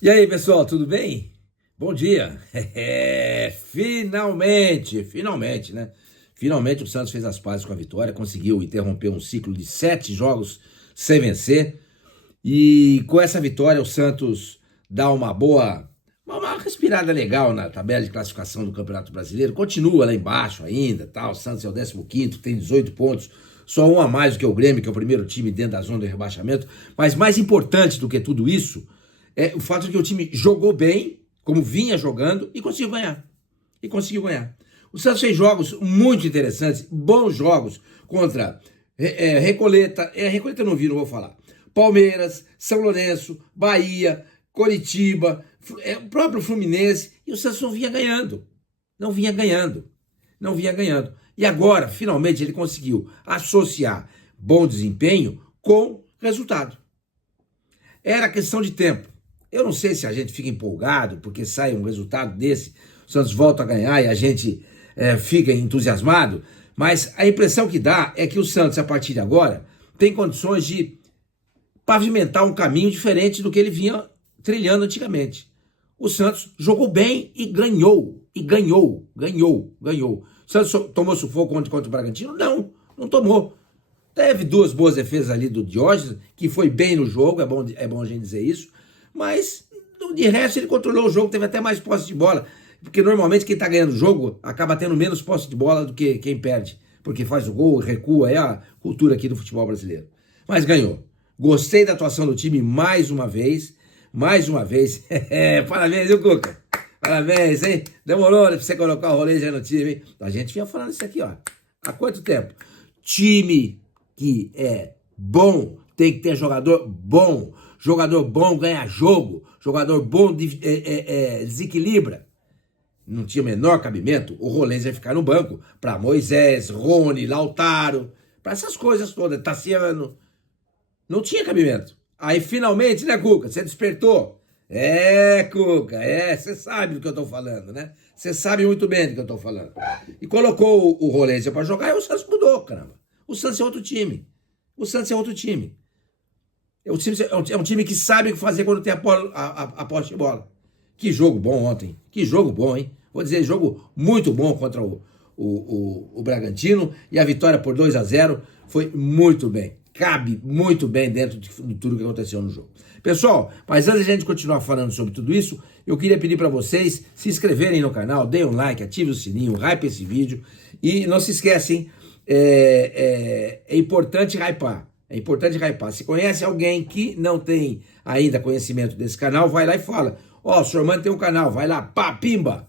E aí, pessoal, tudo bem? Bom dia. Finalmente, né? Finalmente o Santos fez as pazes com a vitória, conseguiu interromper um ciclo de 7 jogos sem vencer. E com essa vitória o Santos dá uma respirada legal na tabela de classificação do Campeonato Brasileiro. Continua lá embaixo ainda, tá? O Santos é o 15º, tem 18 pontos, só um a mais do que o Grêmio, que é o primeiro time dentro da zona de rebaixamento. Mas mais importante do que tudo isso é o fato de que o time jogou bem, como vinha jogando, e conseguiu ganhar. O Santos fez jogos muito interessantes, bons jogos contra Recoleta. Recoleta eu não vi, não vou falar. Palmeiras, São Lourenço, Bahia, Coritiba, o próprio Fluminense, e o Santos não vinha ganhando. Não vinha ganhando. Não vinha ganhando. E agora, finalmente, ele conseguiu associar bom desempenho com resultado. Era questão de tempo. Eu não sei se a gente fica empolgado porque sai um resultado desse, o Santos volta a ganhar e a gente fica entusiasmado, mas a impressão que dá é que o Santos, a partir de agora, tem condições de pavimentar um caminho diferente do que ele vinha trilhando antigamente. O Santos jogou bem e ganhou. Ganhou. O Santos tomou sufoco contra o Bragantino? Não tomou. Teve duas boas defesas ali do Diógenes, que foi bem no jogo, é bom a gente dizer isso, mas de resto ele controlou o jogo, teve até mais posse de bola, porque normalmente quem tá ganhando o jogo acaba tendo menos posse de bola do que quem perde, porque faz o gol, recua, é a cultura aqui do futebol brasileiro. Mas ganhou. Gostei da atuação do time mais uma vez. Parabéns, viu, Cuca? Parabéns, hein? Demorou pra você colocar o rolê já no time, hein? A gente vinha falando isso aqui, ó. Há quanto tempo? Time que é bom tem que ter jogador bom. Jogador bom ganha jogo. Jogador bom desequilibra. Não tinha o menor cabimento o Rolês ia ficar no banco para Moisés, Rony, Lautaro, para essas coisas todas, Tassiano. Não tinha cabimento. Aí finalmente, né, Cuca, você despertou. Cuca, você sabe do que eu tô falando, né? Você sabe muito bem do que eu tô falando. E colocou o Rolês para jogar e o Santos mudou, caramba. O Santos é outro time. É um time que sabe o que fazer quando tem a posse de bola. Que jogo bom ontem. Que jogo bom, hein? Vou dizer, jogo muito bom contra o Bragantino. E a vitória por 2-0 foi muito bem. Cabe muito bem dentro de tudo que aconteceu no jogo. Pessoal, mas antes de a gente continuar falando sobre tudo isso, eu queria pedir para vocês se inscreverem no canal, deem um like, ative o sininho, hype esse vídeo. E não se esquecem, é importante hypar. Se conhece alguém que não tem ainda conhecimento desse canal, vai lá e fala. Ó, o senhor mano tem um canal, vai lá, pá, pimba.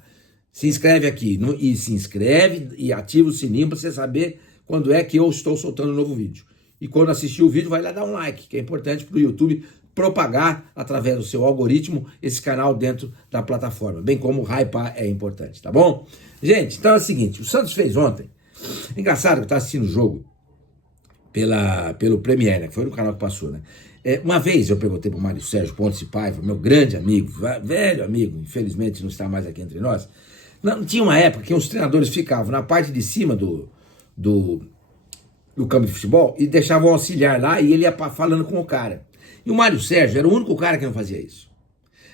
Se inscreve aqui. E se inscreve e ativa o sininho para você saber quando é que eu estou soltando um novo vídeo. E quando assistir o vídeo, vai lá dar um like, que é importante para o YouTube propagar através do seu algoritmo esse canal dentro da plataforma. Bem como hypar é importante, tá bom? Gente, então é o seguinte, o Santos fez ontem. Engraçado que eu estava assistindo o jogo pelo Premiere, né, que foi no canal que passou, né? Uma vez eu perguntei pro Mário Sérgio Pontes e Paiva, meu grande amigo, velho amigo, infelizmente não está mais aqui entre nós. Não, tinha uma época que os treinadores ficavam na parte de cima do campo de futebol e deixavam o auxiliar lá e ele ia falando com o cara. E o Mário Sérgio era o único cara que não fazia isso.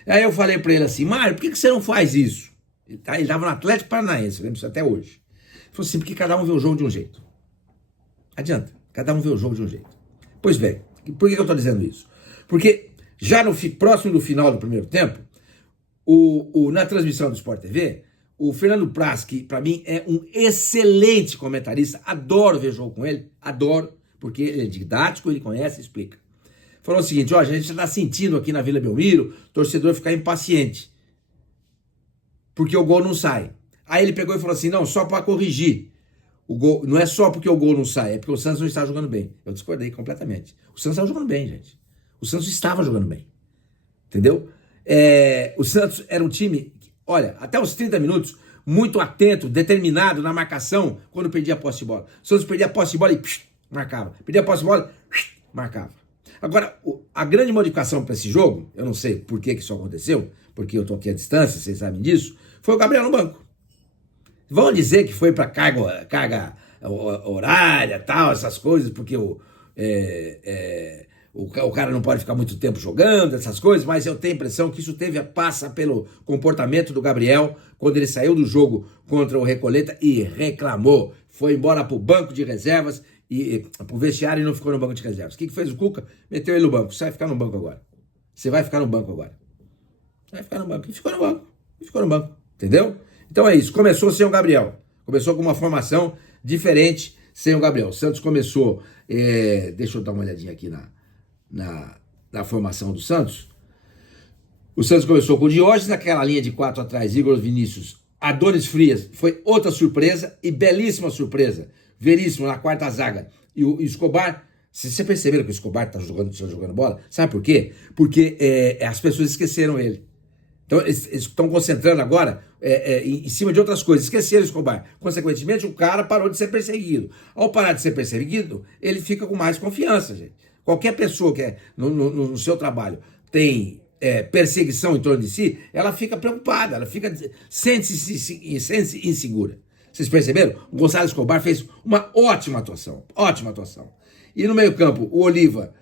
Aí eu falei para ele assim, Mário, por que você não faz isso? Ele estava no Atlético Paranaense, lembro isso até hoje. Ele falou assim, porque cada um vê o jogo de um jeito. Adianta. Cada um vê o jogo de um jeito. Pois bem, por que eu estou dizendo isso? Porque já próximo do final do primeiro tempo, na transmissão do Sport TV, o Fernando Praz, que para mim é um excelente comentarista, adoro ver jogo com ele, adoro, porque ele é didático, ele conhece, explica. Falou o seguinte, ó, a gente está sentindo aqui na Vila Belmiro, o torcedor ficar impaciente, porque o gol não sai. Aí ele pegou e falou assim, não, só para corrigir. O gol, não é só porque o gol não sai, é porque o Santos não está jogando bem. Eu discordei completamente. O Santos estava jogando bem, gente. O Santos estava jogando bem. Entendeu? O Santos era um time, olha, até os 30 minutos, muito atento, determinado na marcação quando perdia a posse de bola. O Santos perdia a posse de bola e marcava. Perdia a posse de bola e marcava. Agora, a grande modificação para esse jogo, eu não sei por que isso aconteceu, porque eu estou aqui à distância, vocês sabem disso, foi o Gabriel no banco. Vão dizer que foi para carga horária, tal, essas coisas, porque o cara não pode ficar muito tempo jogando, essas coisas, mas eu tenho a impressão que isso passa pelo comportamento do Gabriel, quando ele saiu do jogo contra o Recoleta e reclamou, foi embora para o banco de reservas, e para o vestiário e não ficou no banco de reservas. O que fez o Cuca? Meteu ele no banco. Você vai ficar no banco agora. Você vai ficar no banco agora. Vai ficar no banco. E ficou no banco. E ficou no banco. Entendeu? Então é isso. Começou sem o Gabriel. Começou com uma formação diferente sem o Gabriel. O Santos começou... deixa eu dar uma olhadinha aqui na formação do Santos. O Santos começou com o Diógenes, naquela linha de 4 atrás, Igor Vinícius, Adonis Frias. Foi outra surpresa e belíssima surpresa. Veríssimo na quarta zaga. E o Escobar, você perceberam que o Escobar tá jogando bola? Sabe por quê? Porque as pessoas esqueceram ele. Então eles estão concentrando agora em cima de outras coisas. Esqueceram o Escobar. Consequentemente, o cara parou de ser perseguido. Ao parar de ser perseguido, ele fica com mais confiança, gente. Qualquer pessoa que no seu trabalho tem perseguição em torno de si, ela fica preocupada, ela sente-se insegura. Vocês perceberam? O Gonçalo Escobar fez uma ótima atuação. Ótima atuação. E no meio-campo, o Oliva,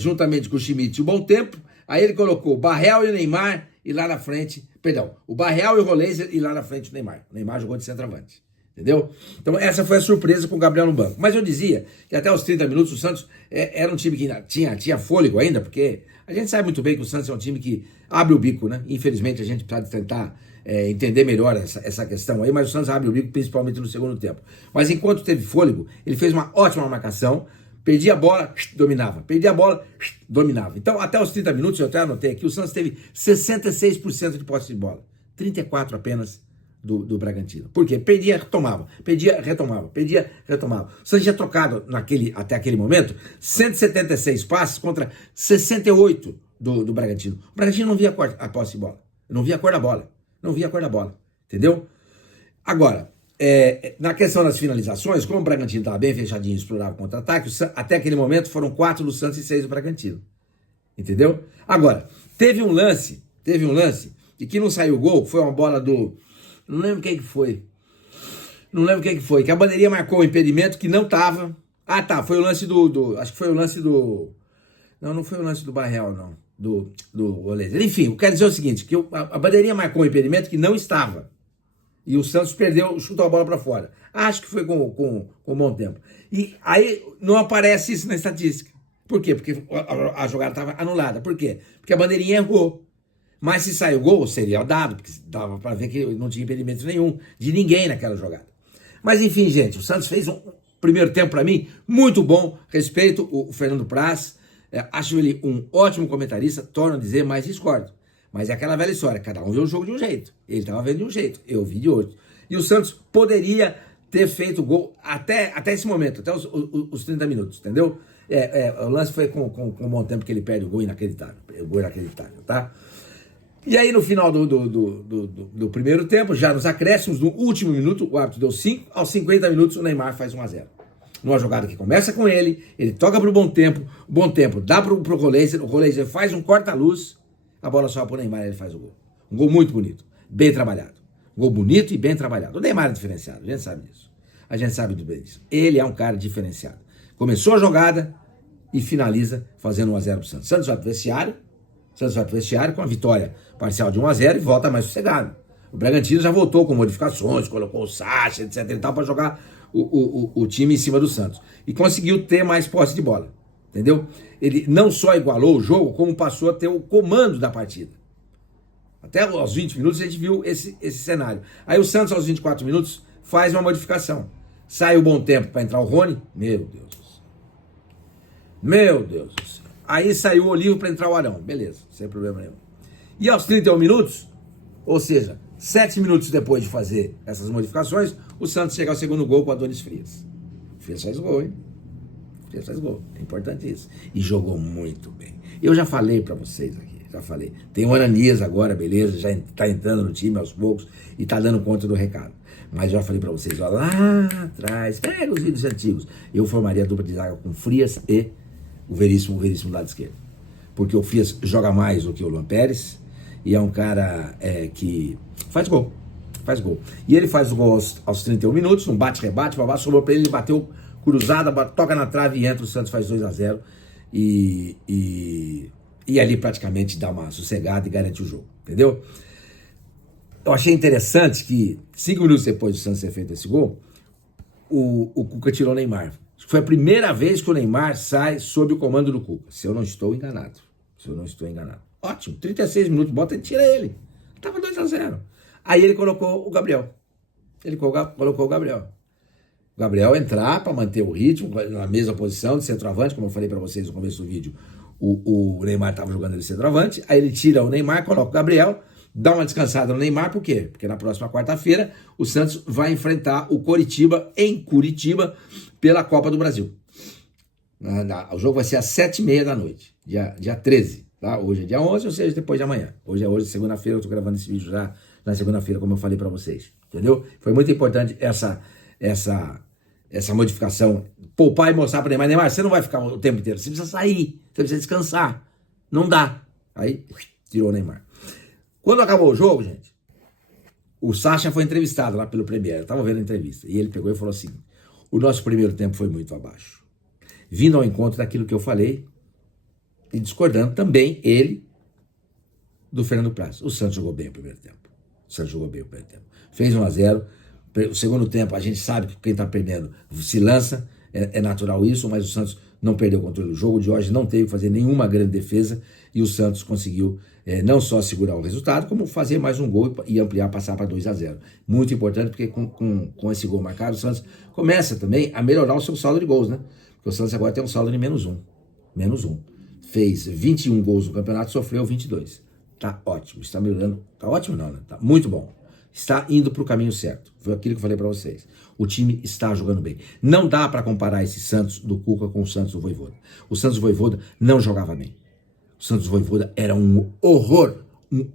juntamente com o Schmidt e o Bom Tempo, aí ele colocou o Barreal e o Neymar, e lá na frente, perdão, o Barreal e o Roleiser, e lá na frente o Neymar. O Neymar jogou de centroavante. Entendeu? Então essa foi a surpresa com o Gabriel no banco. Mas eu dizia que até os 30 minutos o Santos era um time que tinha fôlego ainda, porque a gente sabe muito bem que o Santos é um time que abre o bico, né? Infelizmente a gente precisa tentar entender melhor essa questão aí, mas o Santos abre o bico principalmente no segundo tempo. Mas enquanto teve fôlego, ele fez uma ótima marcação, perdia a bola, dominava. Perdia a bola, dominava. Então até os 30 minutos, eu até anotei aqui, o Santos teve 66% de posse de bola. 34% apenas do Bragantino. Por quê? Perdia, retomava. Perdia, retomava. Perdia, retomava. O Santos tinha trocado até aquele momento 176 passes contra 68 do Bragantino. O Bragantino não via a posse de bola. Não via a cor da bola. Não via a cor da bola. Entendeu? Agora, na questão das finalizações, como o Bragantino estava bem fechadinho e explorava o contra-ataque, até aquele momento foram 4 do Santos e 6 do Bragantino. Entendeu? Agora, teve um lance e que não saiu o gol, foi uma bola do... Não lembro quem que foi. Que a bandeirinha marcou o impedimento que não estava. Ah, tá. Foi o lance acho que foi o lance do... Não foi o lance do Barreal, não. Do Oleser. Enfim, eu quero dizer o seguinte, que a bandeirinha marcou um impedimento que não estava. E o Santos chutou a bola para fora. Acho que foi com Bom Tempo. E aí não aparece isso na estatística. Por quê? Porque a jogada estava anulada. Por quê? Porque a bandeirinha errou. Mas se saiu gol, seria dado, porque dava para ver que não tinha impedimento nenhum de ninguém naquela jogada. Mas enfim, gente, o Santos fez um primeiro tempo para mim muito bom. Respeito o Fernando Praz, acho ele um ótimo comentarista, torno a dizer, mas discordo. Mas é aquela velha história, cada um vê o jogo de um jeito. Ele estava vendo de um jeito, eu vi de outro. E o Santos poderia ter feito gol até esse momento, até os 30 minutos, entendeu? O lance foi com um bom tempo que ele perde o gol inacreditável. O gol inacreditável, tá? E aí no final do primeiro tempo, já nos acréscimos, no último minuto, o árbitro deu 5, aos 50 minutos o Neymar faz 1-0. Numa jogada que começa com ele toca pro o Bom Tempo dá pro Roleiser, o Roleiser faz um corta-luz, a bola sobe pro Neymar e ele faz o gol. Um gol muito bonito, bem trabalhado. Um gol bonito e bem trabalhado. O Neymar é diferenciado, a gente sabe disso. A gente sabe do bem disso. Ele é um cara diferenciado. Começou a jogada e finaliza fazendo 1-0 pro Santos. Santos vai pro vestiário com a vitória parcial de 1-0 e volta mais sossegado. O Bragantino já voltou com modificações, colocou o Sacha, etc e tal, para jogar o time em cima do Santos. E conseguiu ter mais posse de bola. Entendeu? Ele não só igualou o jogo, como passou a ter o comando da partida. Até aos 20 minutos a gente viu esse cenário. Aí o Santos, aos 24 minutos, faz uma modificação. Sai o Bom Tempo para entrar o Rony. Meu Deus do céu. Meu Deus do céu. Aí saiu o Olivo para entrar o Arão. Beleza, sem problema nenhum. E aos 31 minutos, ou seja, 7 minutos depois de fazer essas modificações, o Santos chega ao segundo gol com o Adonis Frias. O Frias faz gol, hein? O Frias faz gol. É importante isso. E jogou muito bem. Eu já falei para vocês aqui, já falei. Tem o Ananias agora, beleza, já tá entrando no time aos poucos e tá dando conta do recado. Mas já falei para vocês, ó, lá atrás, pega os vídeos antigos. Eu formaria a dupla de zaga com Frias e o Veríssimo do lado esquerdo. Porque o Frias joga mais do que o Luan Pérez e é um cara que faz gol. E ele faz o gol aos 31 minutos, um bate-rebate, sobrou para ele bateu cruzada, toca na trave e entra, o Santos faz 2-0. e ali praticamente dar uma sossegada e garantir o jogo, entendeu? Eu achei interessante que 5 minutos depois do Santos ter feito esse gol, o Cuca tirou o Neymar. Foi a primeira vez que o Neymar sai sob o comando do Cuca, se eu não estou enganado. Ótimo, 36 minutos, bota e tira ele. Tava 2-0. Aí ele colocou o Gabriel. Colocou o Gabriel. O Gabriel entrar para manter o ritmo, na mesma posição de centroavante, como eu falei para vocês no começo do vídeo. O Neymar estava jogando de centroavante, aí ele tira o Neymar, coloca o Gabriel, dá uma descansada no Neymar, por quê? Porque na próxima quarta-feira o Santos vai enfrentar o Coritiba em Curitiba pela Copa do Brasil. O jogo vai ser às 7h30 da noite, dia 13. Tá? Hoje é dia 11, ou seja, depois de amanhã. Hoje, segunda-feira, eu estou gravando esse vídeo já na segunda-feira, como eu falei para vocês. Entendeu? Foi muito importante essa modificação. Poupar e mostrar para o Neymar. Neymar, você não vai ficar o tempo inteiro. Você precisa sair, você precisa descansar. Não dá. Aí, tirou o Neymar. Quando acabou o jogo, gente, o Sacha foi entrevistado lá pelo Premier. Eu estava vendo a entrevista. E ele pegou e falou assim, o nosso primeiro tempo foi muito abaixo. Vindo ao encontro daquilo que eu falei, e discordando também ele do Fernando Praz. O Santos jogou bem o primeiro tempo. Fez 1-0. O segundo tempo, a gente sabe que quem está perdendo se lança, é natural isso, mas o Santos não perdeu o controle do jogo. O Jorge não teve que fazer nenhuma grande defesa e o Santos conseguiu não só segurar o resultado, como fazer mais um gol e ampliar, passar para 2-0. Muito importante, porque com esse gol marcado, o Santos começa também a melhorar o seu saldo de gols, né? Porque o Santos agora tem um saldo de -1. Fez 21 gols no campeonato, sofreu 22. Tá ótimo, está melhorando. Tá ótimo não, né? Tá muito bom. Está indo para o caminho certo. Foi aquilo que eu falei para vocês. O time está jogando bem. Não dá para comparar esse Santos do Cuca com o Santos do Vojvoda. O Santos do Vojvoda não jogava bem. O Santos do Vojvoda era um horror. O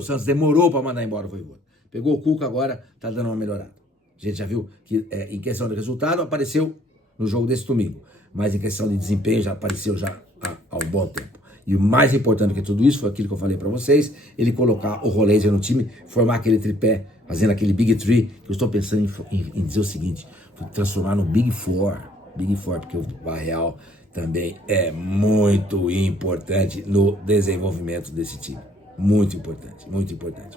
Santos demorou para mandar embora o Vojvoda. Pegou o Cuca, agora está dando uma melhorada. A gente já viu que em questão de resultado apareceu no jogo desse domingo. Mas em questão de desempenho já apareceu já há um bom tempo. E o mais importante que tudo isso foi aquilo que eu falei para vocês, ele colocar o Roleiser no time, formar aquele tripé, fazendo aquele Big Three, que eu estou pensando em dizer o seguinte, transformar no Big Four, porque o Barreal também é muito importante no desenvolvimento desse time. Muito importante.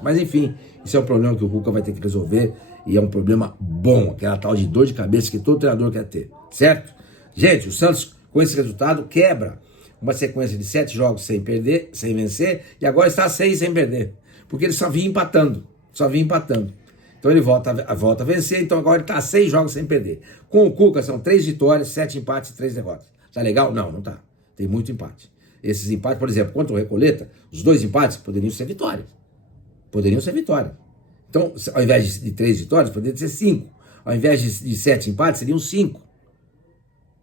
Mas enfim, isso é um problema que o Cuca vai ter que resolver e é um problema bom, aquela tal de dor de cabeça que todo treinador quer ter, certo? Gente, o Santos, com esse resultado, quebra uma sequência de 7 jogos sem perder, sem vencer, e agora está a 6 sem perder, porque ele só vinha empatando. Então ele volta a vencer, então agora ele está a 6 jogos sem perder. Com o Cuca são 3 vitórias, 7 empates e 3 derrotas. Tá legal? Não tá. Tem muito empate. Esses empates, por exemplo, contra o Recoleta, os 2 empates poderiam ser vitórias. Então, ao invés de 3 vitórias, poderiam ser 5. Ao invés de 7 empates, seriam 5.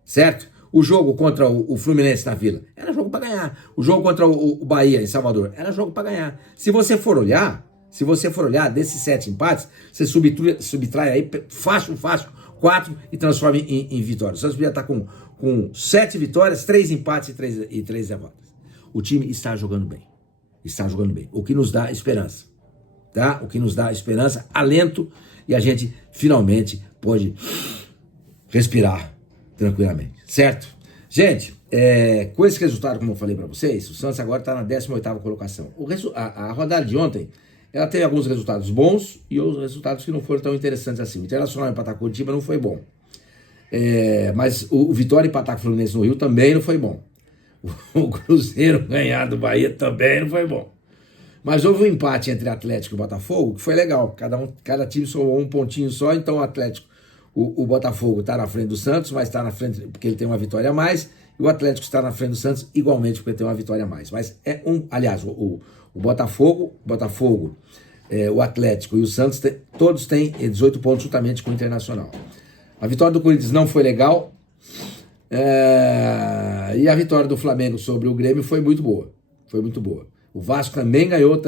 Certo? O jogo contra o Fluminense na Vila era jogo para ganhar. O jogo contra o Bahia em Salvador era jogo para ganhar. Se você for olhar desses 7 empates, você subtrai aí fácil 4 e transforma em vitórias. O Santos podia estar com 7 vitórias, 3 empates e 3 derrotas. O time está jogando bem. O que nos dá esperança. Tá? O que nos dá esperança, alento, e a gente finalmente pode respirar tranquilamente, certo? Gente, com esse resultado, como eu falei para vocês, o Santos agora está na 18ª colocação. A rodada de ontem, ela teve alguns resultados bons e outros resultados que não foram tão interessantes assim. O Internacional empatar com o Curitiba não foi bom. Mas o Vitória empatar com o Fluminense no Rio também não foi bom. O Cruzeiro ganhar do Bahia também não foi bom. Mas houve um empate entre Atlético e Botafogo que foi legal. Cada time somou um pontinho só, então o Atlético, o Botafogo está na frente do Santos, mas está na frente porque ele tem uma vitória a mais, e o Atlético está na frente do Santos igualmente porque tem uma vitória a mais. Mas aliás, o Botafogo, o Atlético e o Santos, todos têm 18 pontos juntamente com o Internacional. A vitória do Corinthians não foi legal, e a vitória do Flamengo sobre o Grêmio foi muito boa. O Vasco também ganhou,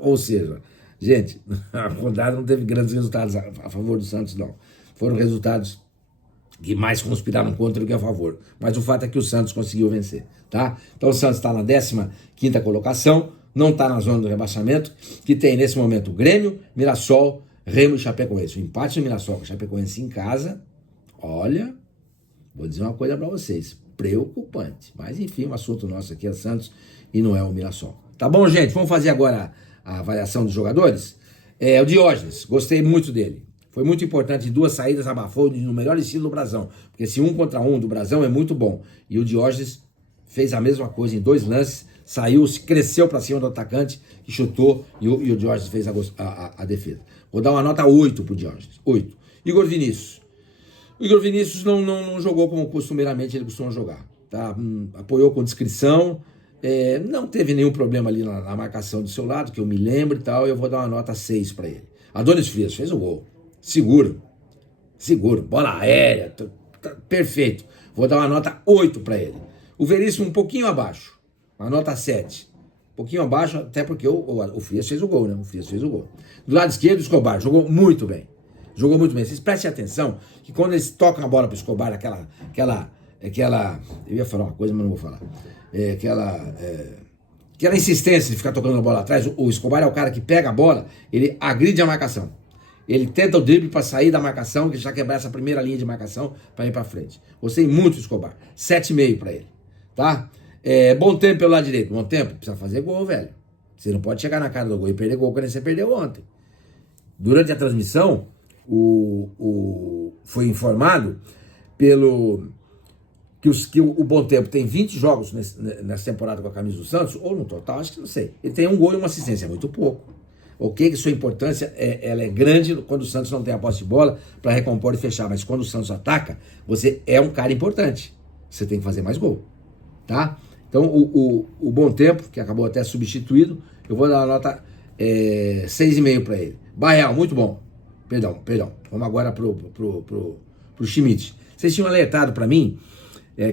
ou seja, gente, a rodada não teve grandes resultados a favor do Santos, não. Foram resultados que mais conspiraram contra do que a favor. Mas o fato é que o Santos conseguiu vencer, tá? Então o Santos está na 15ª colocação, não está na zona do rebaixamento, que tem nesse momento o Grêmio, Mirassol, Remo e Chapecoense. O empate do Mirassol com o Chapecoense em casa, olha, Vou dizer uma coisa para vocês, preocupante. Mas enfim, o assunto nosso aqui é Santos e não é o Mirassol. Tá bom, gente? Vamos fazer agora a avaliação dos jogadores? O Diógenes, gostei muito dele. Foi muito importante, 2 saídas, abafou no melhor estilo do Brasão. Porque esse 1 contra 1 do Brasão é muito bom. E o Diógenes fez a mesma coisa em 2 lances, saiu, cresceu para cima do atacante, que chutou e o Diógenes fez a defesa. Vou dar uma nota 8 pro Diógenes. 8. Igor Vinícius. O Igor Vinícius não jogou como costumeiramente ele costuma jogar. Tá? Apoiou com discrição. Não teve nenhum problema ali na marcação do seu lado, que eu me lembro e tal. Eu vou dar uma nota 6 para ele. Adonis Frias fez o gol. Seguro, bola aérea, perfeito. Vou dar uma nota 8 para ele. O Veríssimo um pouquinho abaixo, uma nota 7. Um pouquinho abaixo, até porque o Frias fez o gol, né? O Frias fez o gol. Do lado esquerdo, o Escobar jogou muito bem. Jogou muito bem. Vocês prestem atenção que quando eles tocam a bola para o Escobar, aquela... Eu ia falar uma coisa, mas não vou falar. Aquela insistência de ficar tocando a bola atrás. O Escobar é o cara que pega a bola, ele agride a marcação. Ele tenta o drible para sair da marcação, que já quebrar essa primeira linha de marcação para ir para frente. Gostei muito do Escobar. 7,5 para ele. Tá? Bom tempo pelo lado direito. Bom tempo? Precisa fazer gol, velho. Você não pode chegar na cara do gol e perder gol quando você perdeu ontem. Durante a transmissão, foi informado que o Bom Tempo tem 20 jogos nessa temporada com a camisa do Santos, ou no total, acho que não sei. Ele tem 1 gol e 1 assistência, é muito pouco. Ok, que sua importância ela é grande quando o Santos não tem a posse de bola para recompor e fechar, mas quando o Santos ataca, você é um cara importante. Você tem que fazer mais gol, tá? Então, o Bom Tempo, que acabou até substituído, eu vou dar uma nota 6,5 para ele. Bael, muito bom. Perdão. Vamos agora pro Schmidt. Vocês tinham alertado para mim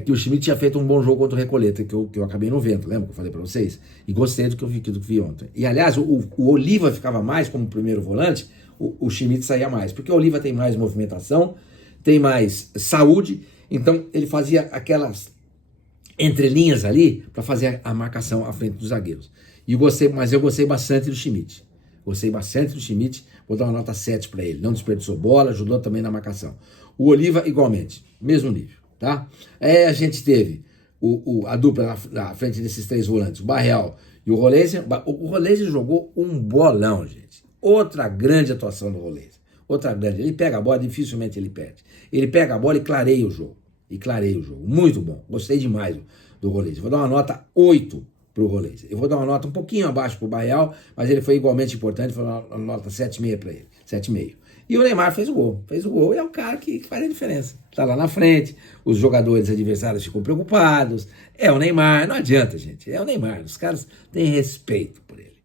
que o Schmidt tinha feito um bom jogo contra o Recoleta, que eu acabei não vendo, lembra que eu falei para vocês? E gostei do que eu vi ontem. E aliás, o Oliva ficava mais como primeiro volante, o Schmidt saía mais, porque o Oliva tem mais movimentação, tem mais saúde, então ele fazia aquelas entrelinhas ali para fazer a marcação à frente dos zagueiros. Mas eu gostei bastante do Schmidt. Vou dar uma nota 7 para ele. Não desperdiçou bola, ajudou também na marcação. O Oliva, igualmente, mesmo nível. Tá? A gente teve a dupla na frente desses 3 volantes, o Barreal e o Roleza. O Roleza jogou um bolão, gente. Outra grande atuação do Roleza. Outra grande. Ele pega a bola, dificilmente ele perde. Ele pega a bola e clareia o jogo. Muito bom. Gostei demais do Roleza. Vou dar uma nota 8 pro Roleza. Eu vou dar uma nota um pouquinho abaixo pro Barreal, mas ele foi igualmente importante. Vou dar uma nota 7,5 para ele. 7,5. E o Neymar fez o gol. E é o cara que faz a diferença. Tá lá na frente, os jogadores adversários ficam preocupados. É o Neymar, não adianta, gente. É o Neymar. Os caras têm respeito por ele.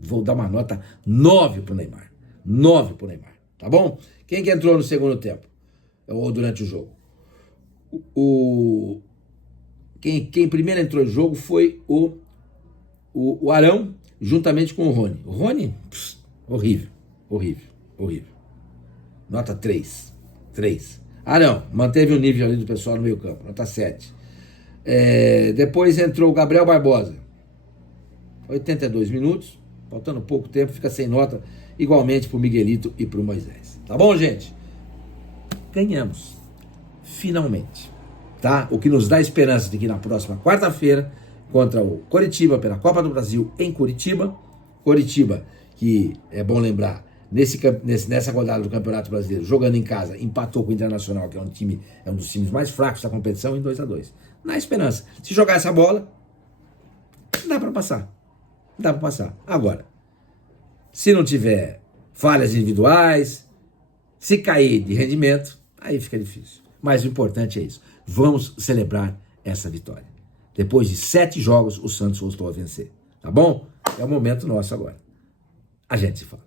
Vou dar uma nota 9 pro Neymar. 9 pro Neymar. Tá bom? Quem que entrou no segundo tempo? Ou durante o jogo? Quem primeiro entrou no jogo foi o Arão, juntamente com o Rony. O Rony, horrível. Nota 3. Arão, manteve o nível ali do pessoal no meio campo. Nota 7. Depois entrou o Gabriel Barbosa. 82 minutos. Faltando pouco tempo, fica sem nota. Igualmente pro Miguelito e pro Moisés. Tá bom, gente? Ganhamos. Finalmente. Tá? O que nos dá esperança de que na próxima quarta-feira, contra o Coritiba, pela Copa do Brasil em Curitiba. Curitiba, que é bom lembrar, nessa rodada do Campeonato Brasileiro, jogando em casa, empatou com o Internacional, que é um dos times mais fracos da competição, em 2-2. Na esperança. Se jogar essa bola, dá para passar. Agora, se não tiver falhas individuais, se cair de rendimento, aí fica difícil. Mas o importante é isso. Vamos celebrar essa vitória. Depois de 7 jogos, o Santos voltou a vencer. Tá bom? É o momento nosso agora. A gente se fala.